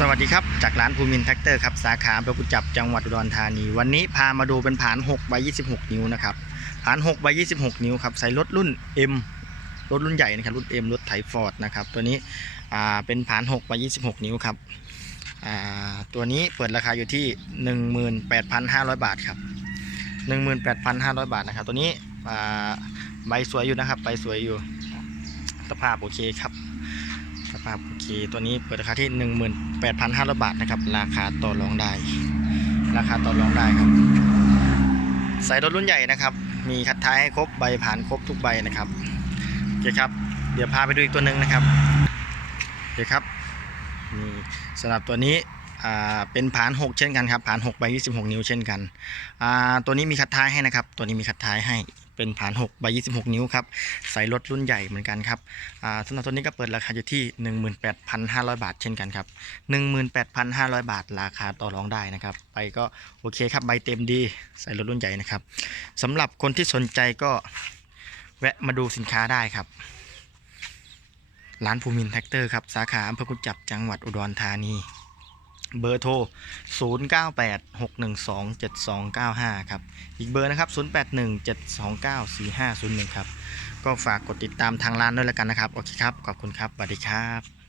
สวัสดีครับ จากร้านภูมินแท็กเตอร์ครับ สาขาอำเภอกุจจับจังหวัดอุดรธานี วันนี้พามาดูเป็นผาน6ใบ26 นิ้วนะครับผาน6ใบ26 นิ้วครับใส่รถรุ่น M รถรุ่นใหญ่นะครับรุ่น M รถไถฟอร์ดนะครับตัวนี้อ่าเป็นผาน6ใบ26 นิ้วครับอ่าตัวนี้เปิดราคาอยู่ที่ 18,500 บาทครับ 18,500 บาทนะครับตัวนี้อ่าใบสวยอยู่นะครับใบสวยอยู่สภาพโอเคครับ ครับโอเคตัวนี้เปิดราคาที่ 18,500 บาทนะครับ ราคาต่อรองได้ ราคาต่อรองได้ครับใส่รถรุ่นใหญ่นะครับ มีคัดท้ายให้ครบใบผ่านครบทุกใบนะครับโอเคครับ เดี๋ยวพาไปดูอีกตัวหนึ่งนะครับโอเคครับนี่สำหรับตัวนี้ เป็นผาน6 เช่นกันครับผาน6ใบ26 นิ้วเช่นกันตัวนี้มีคัดท้ายให้นะครับ ตัวนี้มีคัดท้ายให้เป็นผาน6ใบ26 นิ้วครับใส่รถรุ่นใหญ่เหมือนกันครับสำหรับตัวนี้ก็เปิดราคาอยู่ที่ 18,500 บาทเช่นกันครับ 18,500 บาทราคาต่อรองได้นะครับ ไปก็โอเคครับใบเต็มดีใส่รถรุ่นใหญ่นะครับสำหรับคนที่สนใจก็แวะมาดูสินค้าได้ครับร้านภูมินแท็กเตอร์ครับ สาขาอำเภอกุจับจังหวัดอุดรธานี เบอร์โทร 0986127295 ครับ อีกเบอร์นะครับ 0817294501 ครับ ก็ฝากกดติดตามทางร้านด้วยแล้วกันนะครับ โอเคครับ ขอบคุณครับ สวัสดีครับ